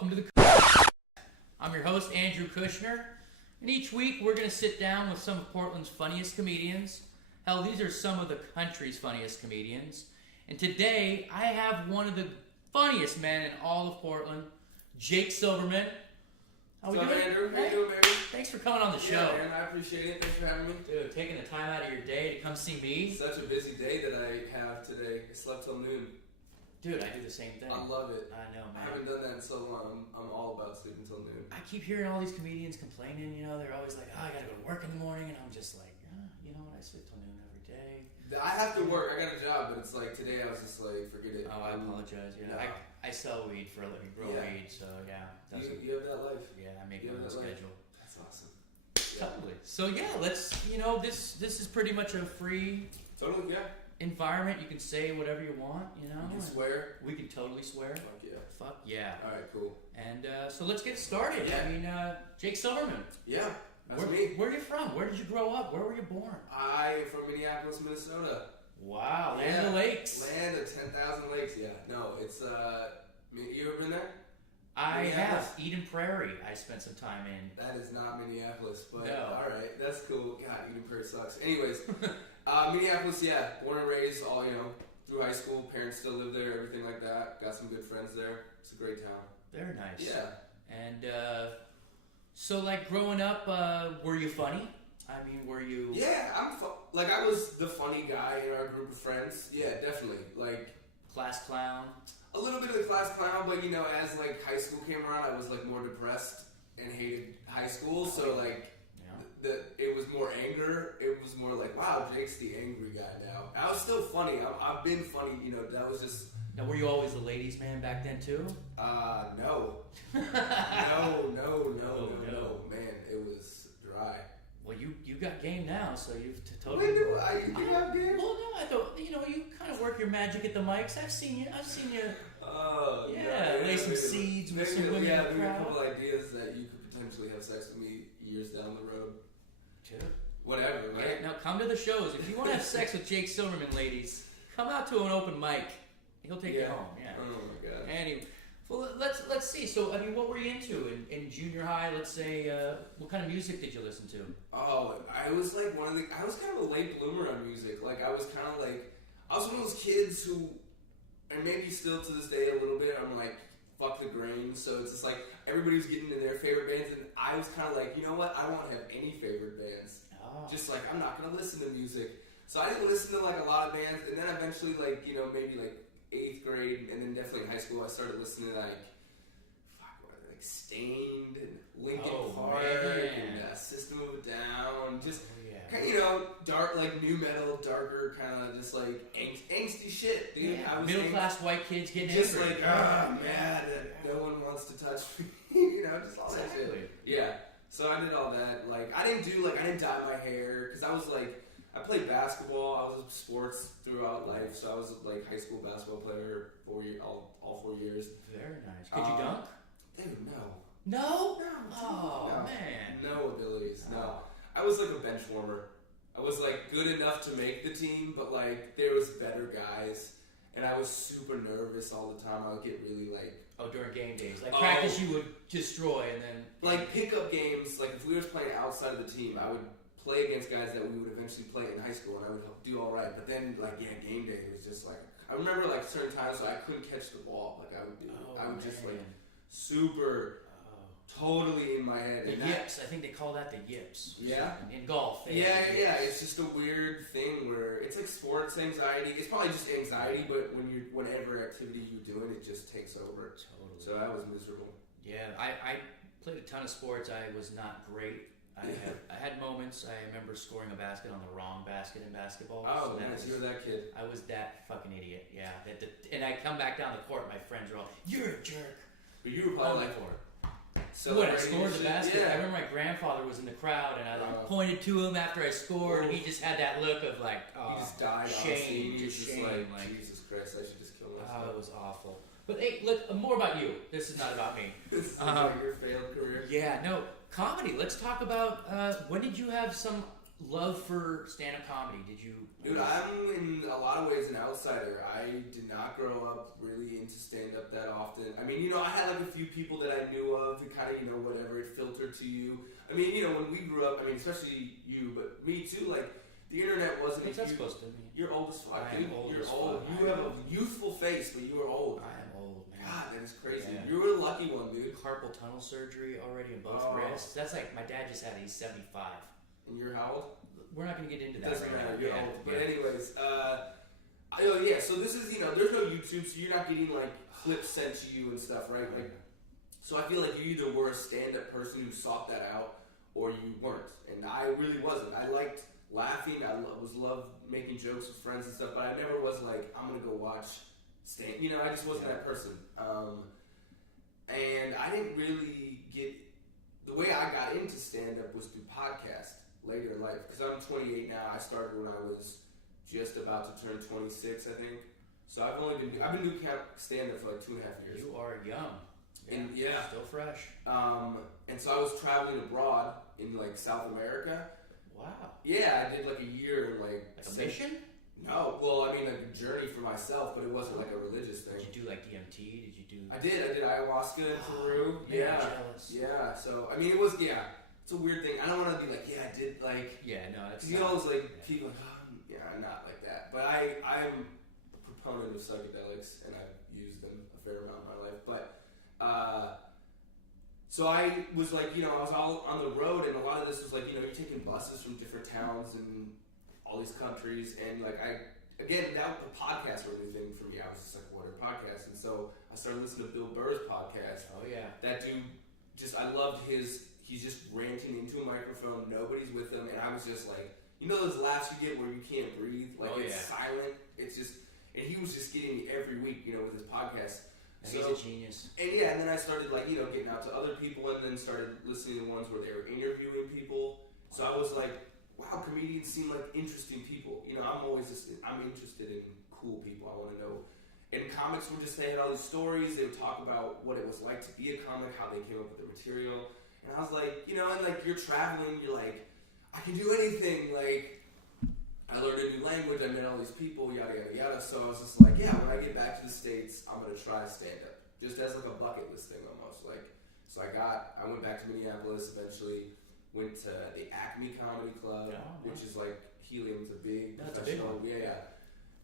welcome to the I'm your host, Andrew Kushner, and each week we're going to sit down with some of Portland's funniest comedians. Hell, these are some of the country's funniest comedians. And today, I have one of the funniest men in all of Portland, Jake Silberman. How we doing? Andrew? How you doing, baby? Thanks for coming on the show. Yeah, man, I appreciate it. Thanks for having me. Dude, taking the time out of your day to come see me. Such a busy day that I have today. I slept till noon. Dude, I do the same thing. I love it. I know, man. I haven't done that in so long. I'm all about sleeping till noon. I keep hearing all these comedians complaining, you know, they're always like, oh, I gotta go to work in the morning, and I'm just like, you know what, I sleep till noon every day. I have to work. I got a job, but it's like today I was just like, forget it. Oh, I apologize. Yeah, no. I sell weed for a living, grow weed, so yeah. You have that life. Yeah, I make my own schedule. That's awesome. Yeah. Totally. So yeah, let's, this is pretty much a free environment. You can say whatever you want, you know. You can swear. We can totally swear. Fuck yeah. Fuck yeah. All right, cool. And so let's get started. I mean, Jake Silberman. Yeah, that's me. Where are you from? Where did you grow up? Where were you born? I am from Minneapolis, Minnesota. Wow, land of the lakes. Land of 10,000 lakes, yeah. No, it's, you ever been there? I have. Eden Prairie, I spent some time in. That is not Minneapolis, but no. Alright, that's cool. God, Eden Prairie sucks. Anyways, Minneapolis, yeah, born and raised, all, through high school, parents still live there, everything like that. Got some good friends there. It's a great town. Very nice. Yeah. And, so, like, growing up, were you funny? I mean, were you... Yeah, I was the funny guy in our group of friends. Yeah, definitely. Like... Class clown? A little bit of the class clown, but, as, high school came around, I was, more depressed and hated high school. So, it was more anger. It was more like, wow, Jake's the angry guy now. I was still funny. I've been funny, that was just... Now, were you always the ladies' man back then, too? No. no. Man, it was dry. Well, you got game now, so you've totally... When do I? You have game? Well, no, I thought, you kind of work your magic at the mics. I've seen you. Lay some seeds with some women in the crowd. We have a couple ideas that you could potentially have sex with me years down the road. Sure. Whatever, right? Yeah, now, come to the shows. If you want to have sex with Jake Silberman, ladies, come out to an open mic. He'll take you home. Yeah. Oh, my God. Anyway, well, let's see. So, I mean, what were you into in junior high? Let's say, what kind of music did you listen to? Oh, I was I was kind of a late bloomer on music. I was one of those kids who, and maybe still to this day a little bit, I'm like, fuck the grain. So it's just everybody's getting in their favorite bands, and I was kind of like, you know what? I won't have any favorite bands. Oh. Just I'm not gonna listen to music. So I didn't listen to a lot of bands, and then eventually maybe 8th grade, and then definitely in high school, I started listening to Stained and Linkin Park and System of a Down, just dark new metal, darker kind of just angsty shit, dude. Yeah. I was middle class white kids getting just angry. mad that no one wants to touch me, just all that shit. Yeah. So I did all that. I didn't dye my hair because I was I played basketball. I was in sports throughout life, so I was high school basketball player all 4 years. Very nice. Could you dunk? Dude, no. No? No. Oh, no. Man. No abilities. No. I was a bench warmer. I was good enough to make the team, but there was better guys, and I was super nervous all the time. I would get really during game days, practice you would destroy, and then pickup games. If we were playing outside of the team, I would play against guys that we would eventually play in high school, and I would do all right. But then, game day, it was just I remember certain times I couldn't catch the ball. I would just super, totally in my head. The yips. I think they call that the yips. Yeah. In golf. Yeah. It's just a weird thing where it's sports anxiety. It's probably just anxiety, but whenever activity you're doing, it just takes over. Totally. So I was miserable. Yeah, I played a ton of sports. I was not great. I had moments. I remember scoring a basket on the wrong basket in basketball. Oh, so nice. You were that kid. I was that fucking idiot. Yeah. And I come back down the court, my friends are all, "You're a jerk." But you were probably when I scored the basket, I remember my grandfather was in the crowd, and I pointed to him after I scored, and he just had that look of he just died. Shame, just shame. Jesus Christ, I should just kill myself. Oh, it was awful. But hey, look, more about you. This is not about me. This is your failed career. Yeah, no, comedy. Let's talk about when did you have some love for stand-up comedy? Did you? Dude, I'm in a lot lot of ways an outsider. I did not grow up really into stand-up that often. I mean, you know, I had like a few people that I knew of who kind of, you know, whatever, it filtered to you. I mean, you know, when we grew up, I mean, especially you, but me too, like, the internet wasn't What's that supposed to mean? You're old as fuck, I dude. am old You're as old. fuck. You have a youthful face, but you are old. I am old, man. God, that is crazy. Yeah. You were a lucky one, dude. Carpal tunnel surgery already in both wrists. That's like, my dad just had it. He's 75. And you're how old? We're not going to get into that Doesn't right matter. now. You're old. But anyways, so this is, you know, there's no YouTube, so you're not getting like clips sent to you and stuff, right? Like, so I feel like you either were a stand-up person who sought that out, or you weren't. And I really wasn't. I liked laughing. I loved making jokes with friends and stuff, but I never was like, I'm gonna go watch stand. You know, I just wasn't that person. And I didn't really get the way I got into stand-up was through podcast later in life, because I'm 28 now. I started when I was just about to turn 26, I think. So I've been doing stand-up for like 2.5 years. You are young. And still fresh. And so I was traveling abroad in like South America. Wow. Yeah, I did like a year in like a mission? No, well, I mean like a journey for myself, but it wasn't like a religious thing. Did you do like DMT? Did you do? I did ayahuasca in Peru. Yeah. Jealous. Yeah. So I mean, it was it's a weird thing. I don't want to be like, I did like. Yeah, no, it's. You know, it's like people like, I'm not like that. But I'm a proponent of psychedelics, and I've used them a fair amount in my life. But so I was like, you know, I was all on the road, and a lot of this was like, you know, you're taking buses from different towns and all these countries, and like the podcasts were a new thing for me. I was just like, what are podcasts? And so I started listening to Bill Burr's podcast. Oh yeah. That dude, I loved he's just ranting into a microphone, nobody's with him, and I was just like, you know those laughs you get where you can't breathe? Like it's silent. It's just, and he was just getting me every week, you know, with his podcast. So, he's a genius. And and then I started like, you know, getting out to other people, and then started listening to ones where they were interviewing people. So I was like, wow, comedians seem like interesting people. You know, I'm interested in cool people. I want to know. And comics were just, they had all these stories. They would talk about what it was like to be a comic, how they came up with the material. And I was like, you know, and like you're traveling, you're like, I can do anything. Like, I learned a new language, I met all these people, yada, yada, yada. So I was just like, when I get back to the States, I'm going to try stand-up. Just as like a bucket list thing almost. Like, so I went back to Minneapolis, eventually went to the Acme Comedy Club, which is like Helium's a big professional.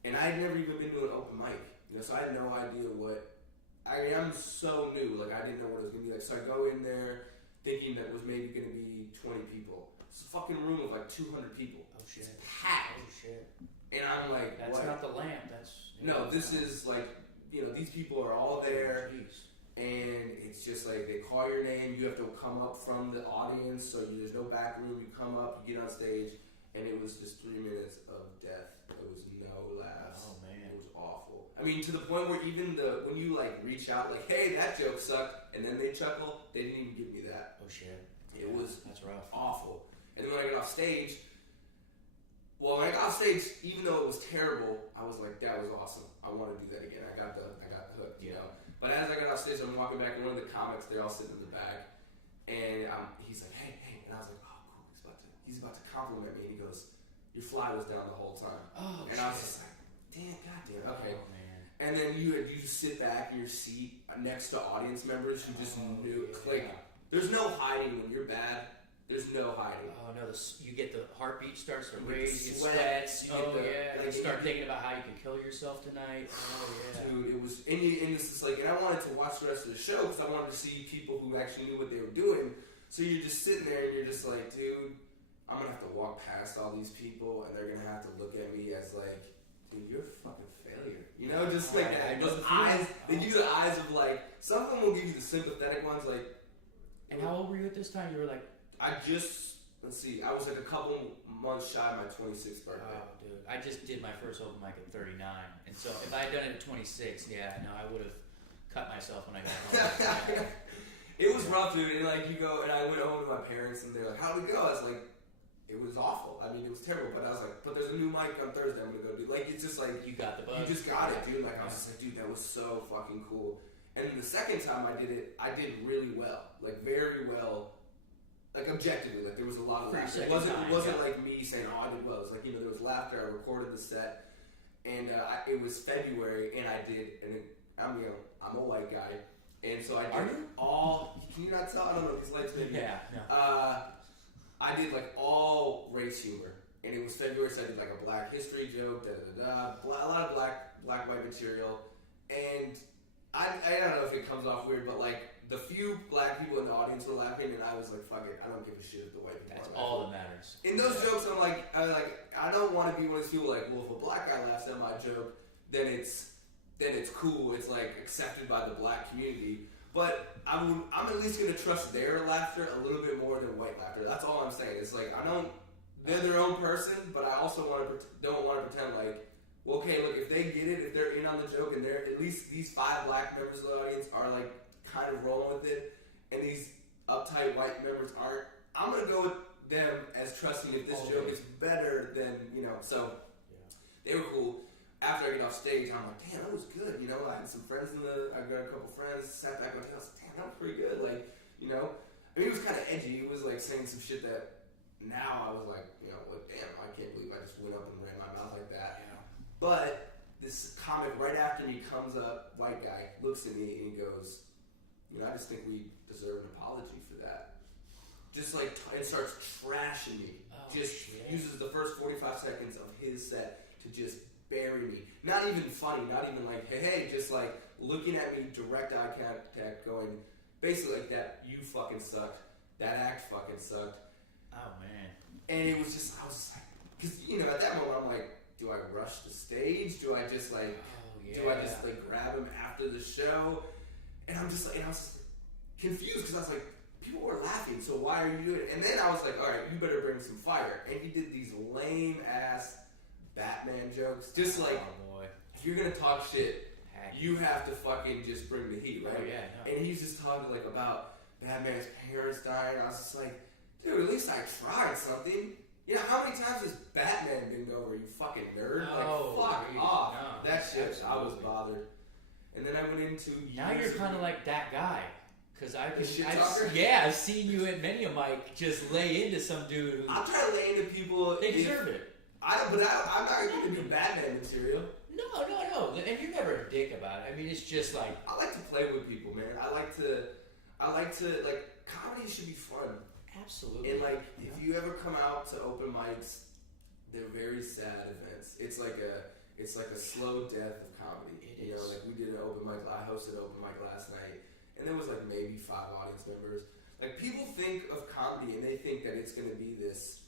And I had never even been to an open mic. You know, so I had no idea I'm so new, like I didn't know what it was going to be like. So I go in there thinking that was maybe going to be 20 people. It's a fucking room of like 200 people. Oh shit. It's packed. Oh shit. And I'm like, that's not the lamp. That's this is like, you know, these people are all there, and it's just like they call your name. You have to come up from the audience, so there's no back room. You come up, you get on stage, and it was just 3 minutes of death. There was no laughs. Oh man, it was awful. I mean, to the point where even when you like reach out, like, hey, that joke sucked, and then they chuckle, they didn't even give me that. Oh shit. That's rough. Awful. And then when I got off stage, even though it was terrible, I was like, that was awesome. I want to do that again. I got hooked, you know. But as I got off stage, I'm walking back, and one of the comics, they're all sitting in the back, and he's like, hey, and I was like, oh, cool. He's about to compliment me, and he goes, your fly was down the whole time. Oh, and I was just like, damn, goddamn, okay. Oh, man. And then you just sit back in your seat next to audience members who just knew, like, there's no hiding when you're bad. There's no hiding. Oh no, you get the heartbeat starts to raise, you sweats. You start thinking about how you can kill yourself tonight. Oh yeah. Dude, it was, and it's just like, and I wanted to watch the rest of the show because I wanted to see people who actually knew what they were doing. So you're just sitting there and you're just like, dude, I'm gonna have to walk past all these people and they're gonna have to look at me as like, dude, you're a fucking failure. You know, just like that. Those eyes, they give you the eyes of like, some of them will give you the sympathetic ones, like. And how old were you at this time? You were like. I was like a couple months shy of my 26th birthday. Oh, dude. I just did my first open mic at 39. And so if I had done it at 26, I would have cut myself when I got home. It was rough, dude. And like, you go, and I went home to my parents, and they're like, how'd it go? I was like, it was awful. I mean, it was terrible. But I was like, but there's a new mic on Thursday I'm going to go do. Like, it's just like. You got the bug. You just got it, dude. Like, I was just like, dude, that was so fucking cool. And then the second time I did it, I did really well. Like, very well. Like, objectively, like, there was a lot of laughter. It wasn't like me saying, oh, I did well. It was like, you know, there was laughter. I recorded the set. And it was February, and I did, and I'm a white guy, and so I did all. Can you not tell? I don't know. These lights maybe. Yeah. No. I did like all race humor, and it was February, so I did like a Black History joke, a lot of black white material, and I don't know if it comes off weird, but like the few black people in the audience were laughing, and I was like, fuck it, I don't give a shit if the white people. That's are all laughing. that matters. In those jokes, I don't want to be one of those people like, well, if a black guy laughs at my joke, then it's cool. It's like accepted by the black community. But I'm at least gonna trust their laughter a little bit more than white laughter. That's all I'm saying. It's like they're their own person, but I also don't want to pretend like, well, okay, look, if they get it, if they're in on the joke, and they're at least these 5 black members of the audience are like kind of rolling with it, and these uptight white members aren't, I'm gonna go with them as trusting if this joke is better than So they were cool. After I get off stage, I'm like, damn, that was good. I had some friends I got a couple friends, sat back on the house, damn, that was pretty good. Like, I mean, it was kind of edgy. It was like saying some shit that now I was like, damn, I can't believe I just went up and ran my mouth like that. Yeah. But this comic right after me comes up, white guy, looks at me and he goes, I just think we deserve an apology for that. Just like, and starts trashing me. Uses the first 45 seconds of his set to just bury me. Not even funny, not even like, hey, just like looking at me, direct eye contact, going, basically like that, you fucking sucked. That act fucking sucked. Oh, man. And it was just, I was like, because, at that moment I'm like, do I rush the stage? Do I just like, do I just like grab him after the show? And I'm just like, I was just confused because I was like, people were laughing, so why are you doing it? And then I was like, all right, you better bring some fire. And he did these lame ass Batman jokes. Just like, if you're gonna talk shit, you have to fucking just bring the heat, right? Oh, yeah, no. And he's just talking like about Batman's parents dying. I was just like, dude, at least I tried something. How many times has Batman been over, you fucking nerd? Fuck off. No, that shit, absolutely. I was bothered. And then I went into... Now you're kind of like that guy. Because I've seen you at many a mic just lay into some dude who... I'm trying to lay into people... They deserve it. I'm not going to do Batman material. No. And you're never a dick about it. I mean, it's just like... I like to play with people, man. I like to, comedy should be fun. Absolutely. And, if you ever come out to open mics, they're very sad events. It's like a slow death of comedy. It is. We did an open mic, I hosted an open mic last night, and there was, maybe 5 audience members. People think of comedy, and they think that it's going to be this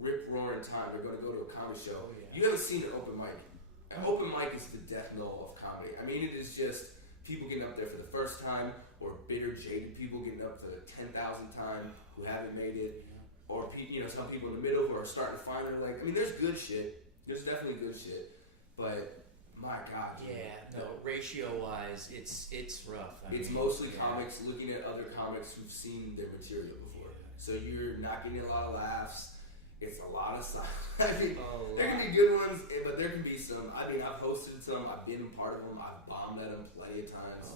rip-roaring time. They're going to go to a comedy show. Oh, yeah. You haven't seen an open mic. An open mic is the death knell of comedy. I mean, it is just people getting up there for the first time, or bitter, jaded people getting up for the 10,000th time who haven't made it, or some people in the middle who are starting to find it. There's good shit. There's definitely good shit, but my God. Yeah, no. Ratio-wise, it's rough. It's mostly comics looking at other comics who've seen their material before. So you're not getting a lot of laughs. It's a lot of stuff. There can be good ones, but there can be some. I've hosted some. I've been a part of them. I've bombed at them plenty of times.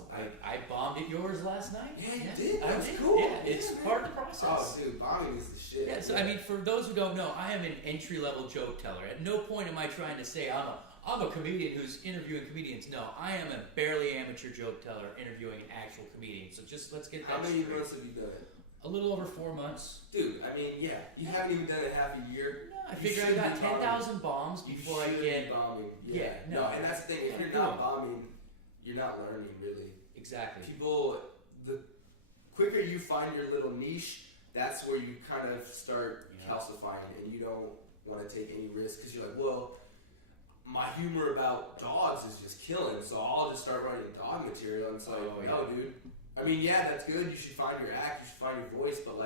I bombed at yours last night. Yeah, you did? That was cool. Yeah, it's part of the process. Oh, dude, bombing is the shit. Yeah, so, for those who don't know, I am an entry-level joke teller. At no point am I trying to say I'm a comedian who's interviewing comedians. No, I am a barely amateur joke teller interviewing actual comedians. So just let's get that How many straight. months have you done it? A little over 4 months. Dude, you haven't even done it half a year. No, I figure I got 10,000 bombs before I get... bombing. Yeah, no. And that's the thing. If you're not bombing, you're not learning, really. Exactly. People, the quicker you find your little niche, that's where you kind of start calcifying, and you don't want to take any risk, because you're like, well, my humor about dogs is just killing, so I'll just start writing dog material. And it's like, no, dude. That's good. You should find your act. You should find your voice. But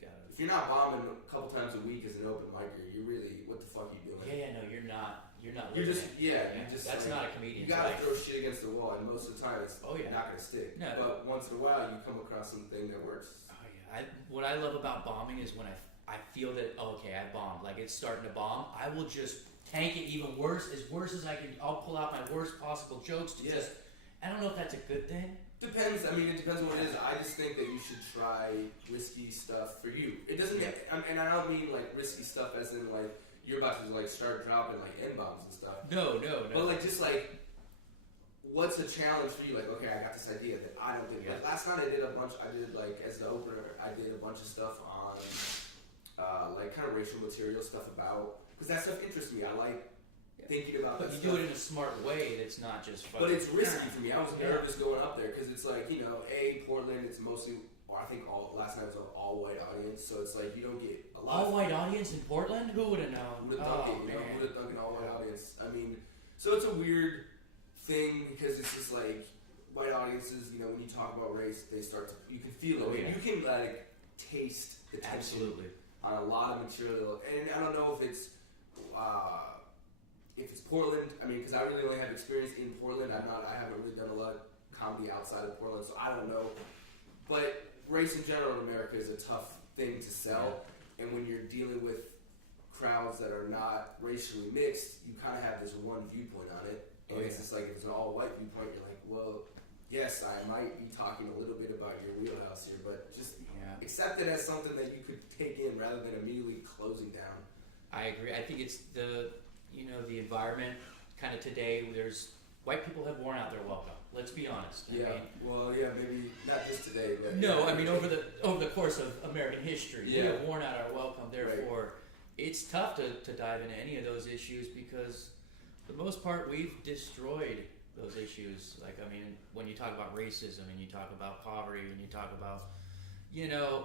if you're not bombing a couple times a week as an open micer, you really, what the fuck are you doing? Yeah, no, you're not. You're just that's not a comedian. You gotta throw shit against the wall, and most of the time it's not gonna stick. No, but once in a while, you come across something that works. Oh yeah. What I love about bombing is when I feel that I bombed, it's starting to bomb. I will just tank it even worse as I can. I'll pull out my worst possible jokes to just. I don't know if that's a good thing. Depends. It depends what it is. I just think that you should try risky stuff for you. It doesn't get, and I don't mean risky stuff as in you're about to like start dropping like N-bombs and stuff. No. But like just like, what's a challenge for you? Like, okay, I got this idea that I don't think. Like, last night I did like as the opener, I did a bunch of stuff on like kind of racial material stuff about, because that stuff interests me. I like thinking about. But you do it in a smart way that's not just. But it's risky for me. I was nervous going up there because it's like, you know, Portland. It's mostly. I think last night was an all-white audience, so it's like you don't get a lot. All-white audience in Portland? Who would have known? Who would have thunk an all-white audience? I mean, so it's a weird thing because it's just like white audiences. You know, when you talk about race, they start to. You can feel it. You can like taste the tension on a lot of material, and I don't know if it's Portland. I mean, because I really only have experience in Portland. I haven't really done a lot of comedy outside of Portland, so I don't know. But race in general in America is a tough thing to sell, and when you're dealing with crowds that are not racially mixed, you kind of have this one viewpoint on it, and it's just like if it's an all-white viewpoint, you're like, well, yes, I might be talking a little bit about your wheelhouse here, but just accept it as something that you could take in rather than immediately closing down. I agree. I think it's the environment kind of today. White people have worn out their welcome. Let's be honest. I mean, maybe not just today. But no, I mean over the course of American history, we have worn out our welcome. Therefore, it's tough to dive into any of those issues because, for the most part, we've destroyed those issues. Like, I mean, when you talk about racism and you talk about poverty and you talk about, you know,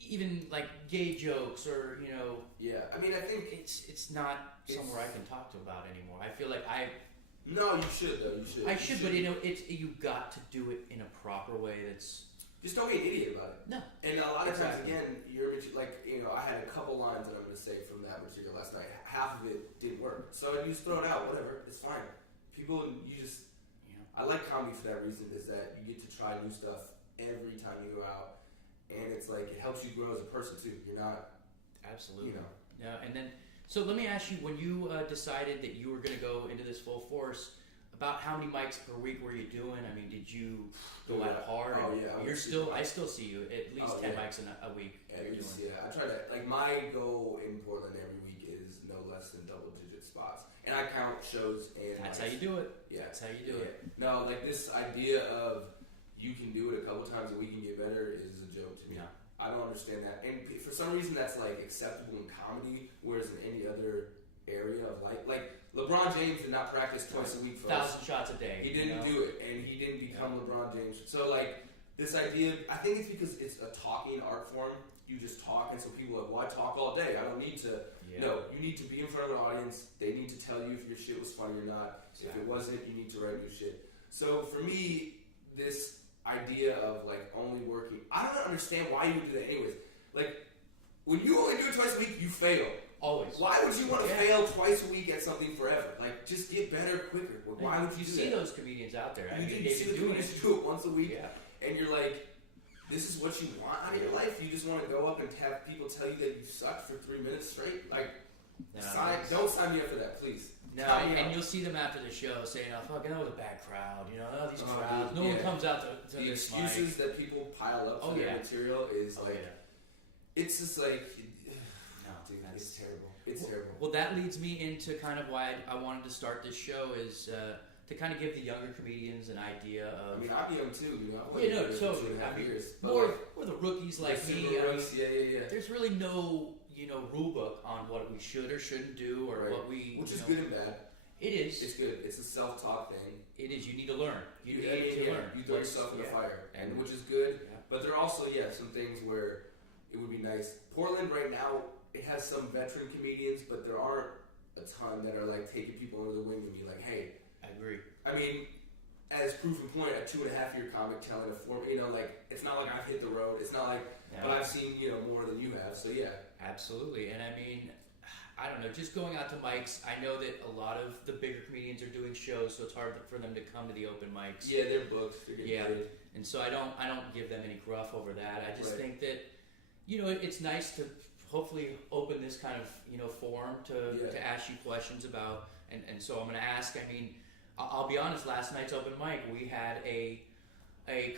even like gay jokes or I mean, I think it's not somewhere I can talk to about anymore. I feel like No, you should though. You should. I should, but you got to do it in a proper way. That's just don't be an idiot about it. No. And a lot of times, again, I had a couple lines that I'm going to say from that material last night. Half of it didn't work, so you just throw it out. Whatever, it's fine. People, I like comedy for that reason. Is that you get to try new stuff every time you go out, and it's like it helps you grow as a person too. You're not absolutely. Yeah, and then. So let me ask you, when you decided that you were going to go into this full force, about how many mics per week were you doing? I mean, did you go out hard? Oh yeah. I still see you at least 10 mics a week. Yeah, I try to, like, my goal in Portland every week is no less than double-digit spots. And I count shows and That's how you do it. Yeah. That's how you do it. No, like, this idea of you can do it a couple times a week and get better is a joke to me. Yeah. I don't understand that. And for some reason that's like acceptable in comedy, whereas in any other area of life, like LeBron James did not practice twice a week for 1,000 shots a day. He didn't do it, and he didn't become LeBron James. So like this idea, I think it's because it's a talking art form. You just talk, and so people are like, well, I talk all day. I don't need to. No, you need to be in front of an audience. They need to tell you if your shit was funny or not. If it wasn't, you need to write new shit. So for me, this idea of like only working, I don't understand why you would do that anyways. Like when you only do it twice a week, you fail. Always. Why would you want to fail twice a week at something forever? Like just get better quicker. Why would you do that? You see those comedians out there. You see the comedians do it once a week, and you're like, this is what you want out of your life? You just want to go up and have people tell you that you sucked for 3 minutes straight? Like, don't sign me up for that, please. No, and you'll see them after the show saying, "Oh, fucking, that was a bad crowd." These crowds. No one comes out to the excuses that people pile up for their material is it's just like, dude, it's terrible. It's terrible. Well, that leads me into kind of why I wanted to start this show is to kind of give the younger comedians an idea of. I mean, I'm young too. Totally. More the rookies like me. There's really no. Rule book on what we should or shouldn't do or what we... Which is good and bad. It is. It's good. It's a self-taught thing. It is. You need to learn. You need to learn. You throw yourself in the fire, and which is good. Yeah. But there are also, some things where it would be nice. Portland right now, it has some veteran comedians, but there aren't a ton that are like taking people under the wing and be like, hey... I agree. I mean, as proof in point, a 2.5-year comic telling a form, it's not like I've hit the road. It's not like... But I've seen, more than you have, so yeah. Absolutely, and I mean, I don't know, just going out to mics, I know that a lot of the bigger comedians are doing shows, so it's hard for them to come to the open mics. Yeah, they're booked. They're getting paid. And so I don't give them any gruff over that. I just think that, it's nice to hopefully open this kind of forum to ask you questions about, and so I'm going to ask, I mean, I'll be honest, last night's open mic, we had a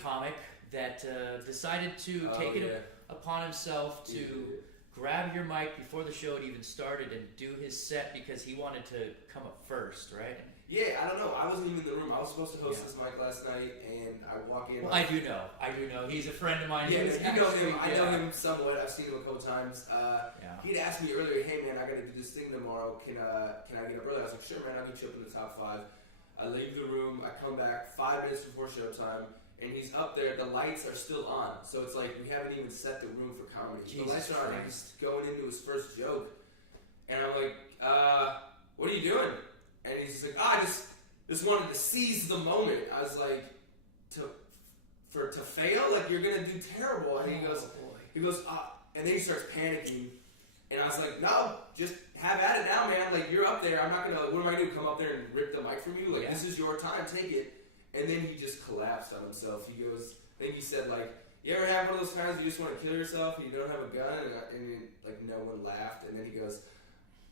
comic that decided to take it upon himself to grab your mic before the show had even started and do his set because he wanted to come up first, right? Yeah, I don't know. I wasn't even in the room. I was supposed to host this mic last night, and I walk in. Well, I do know. He's a friend of mine. Yeah, you know him. I know him somewhat. I've seen him a couple times. He'd asked me earlier, hey man, I got to do this thing tomorrow. Can I get up early? I was like, sure man, I'll get you up in the top 5. I leave the room. I come back 5 minutes before showtime, and he's up there. The lights are still on, so it's like we haven't even set the room for comedy. Jesus the lights are on. Christ. He's going into his first joke, and I'm like, what are you doing? And he's like, I just wanted to seize the moment. I was like, to fail? Like, you're gonna do terrible. And he goes, and then he starts panicking. And I was like, no, just have at it now, man. Like, you're up there. I'm not gonna, what am I gonna do? Come up there and rip the mic from you? Like, this is your time. Take it. And then he just collapsed on himself. He goes, I think he said, like, you ever have one of those times you just want to kill yourself and you don't have a gun? And like, no one laughed. And then he goes,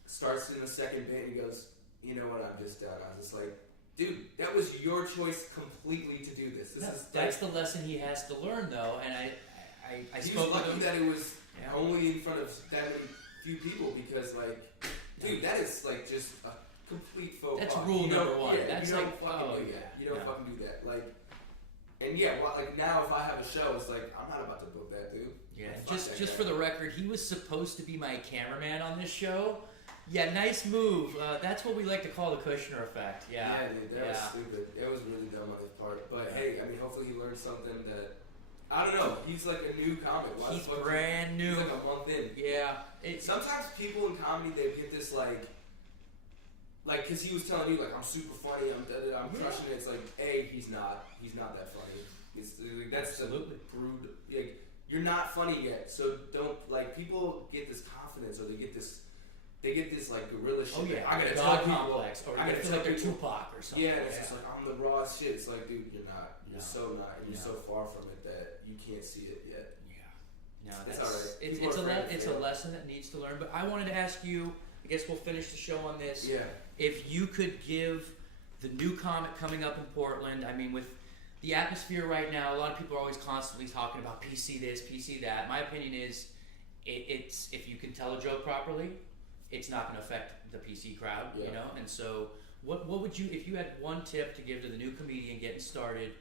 starts in the second bit, and he goes, you know what? I'm just done. I was just like, dude, that was your choice completely to do this. That's the lesson he has to learn, though. And I he spoke was lucky with him. that it was only in front of that many few people because, like, dude, that is like just a complete faux pas. That's rule number one. Yeah, that's you don't like, fucking do that. You don't fucking do that. Like, and like now if I have a show, it's like I'm not about to book that dude. Yeah, just for the record, he was supposed to be my cameraman on this show. Yeah, nice move. That's what we like to call the Kushner effect. Yeah, dude, that was stupid. It was really dumb on his part. But hey, I mean, hopefully he learned something that I don't know. He's like a new comic. He's brand new. He's like a month in. Yeah. Sometimes people in comedy they get this like, because he was telling you like I'm super funny, I'm crushing it. It's like, he's not that funny. It's that's absolutely rude. Like, you're not funny yet, so don't like people get this confidence or they get this like gorilla shit. Oh yeah, I gotta God tell people. complex, or I feel like they're Tupac or something. Yeah, and it's just like I'm the raw shit. It's like, dude, you're not. You're so not, and you're so far from it that you can't see it yet. Yeah. No, it's alright. It's a lesson that needs to learn. But I wanted to ask you. I guess we'll finish the show on this. Yeah. If you could give the new comic coming up in Portland, I mean, with the atmosphere right now, a lot of people are always constantly talking about PC this, PC that. My opinion is, it's if you can tell a joke properly, it's not going to affect the PC crowd, you know. And so, what would you, if you had one tip to give to the new comedian getting started,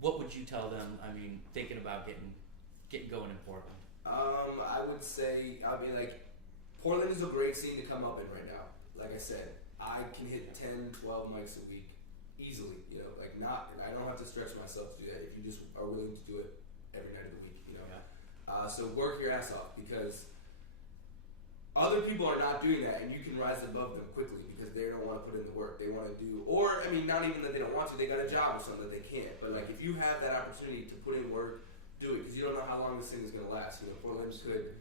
what would you tell them? I mean, thinking about getting going in Portland. I would say I'd be like, Portland is a great scene to come up in right now. Like I said, I can hit 10, 12 mics a week easily. You know, like I don't have to stretch myself to do that. If you just are willing to do it every night of the week, you know. Yeah. So work your ass off because other people are not doing that, and you can rise above them quickly because they don't want to put in the work. They want to do, or I mean, not even that they don't want to. They got a job or something that they can't. But like, if you have that opportunity to put in work, do it because you don't know how long this thing is going to last. You know, Portland could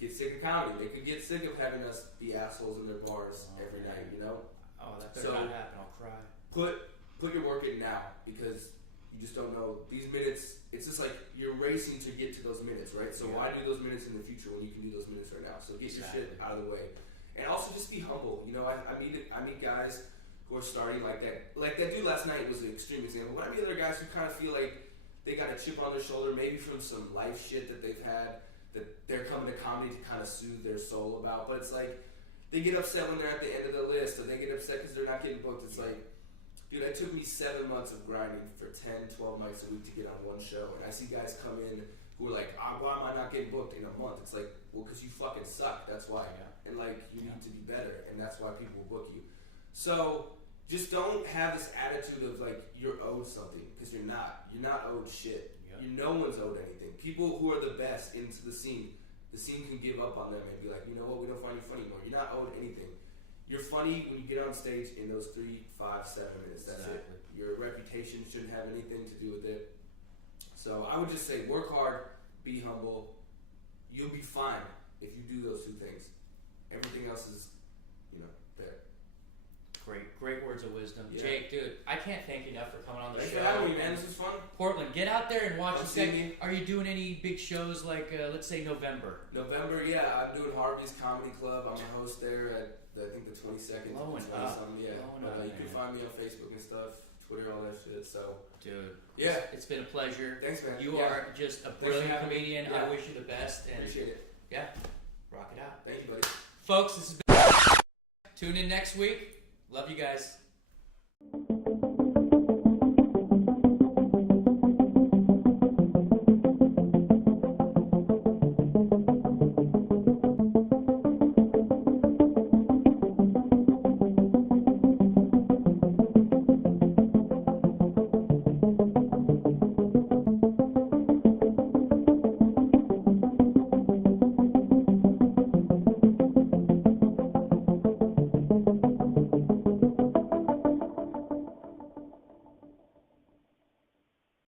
get sick of comedy. They could get sick of having us be assholes in their bars every night. You know. Oh, that better not happen. I'll cry. Put your work in now because you just don't know these minutes. It's just like you're racing to get to those minutes, right? So why do those minutes in the future when you can do those minutes right now? So get your shit out of the way, and also just be humble. You know, I meet guys who are starting like that. Like that dude last night was an extreme example. But I meet other guys who kind of feel like they got a chip on their shoulder, maybe from some life shit that they've had that they're coming to comedy to kind of soothe their soul about. But it's like they get upset when they're at the end of the list, or they get upset because they're not getting booked. It's like, dude, it took me 7 months of grinding for 10, 12 nights a week to get on one show. And I see guys come in who are like, why am I not getting booked in a month? It's like, well, because you fucking suck. That's why. And like, you need to be better. And that's why people will book you. So just don't have this attitude of like, you're owed something. Because you're not. You're not owed shit. No one's owed anything. People who are the best into the scene can give up on them and be like, you know what, we don't find you funny anymore. You're not owed anything. You're funny when you get on stage in those 3, 5, 7 minutes. That's it. Your reputation shouldn't have anything to do with it. So I would just say work hard, be humble. You'll be fine if you do those 2 things. Everything else is, there. Great words of wisdom. Yeah. Jake, dude, I can't thank you enough for coming on the show. Thanks for having me, man. This was fun. Portland, get out there and watch us. Are you doing any big shows like, let's say, November? November, yeah. I'm doing Harvey's Comedy Club. I'm a host there at, I think, the 22nd. Blowing up. You can find me on Facebook and stuff, Twitter, all that shit. So, dude, yeah. It's been a pleasure. Thanks, man. You are just a brilliant comedian. I wish you the best. And appreciate it. Yeah, rock it out. Thank you, buddy. Folks, this has been. Tune in next week. Love you guys.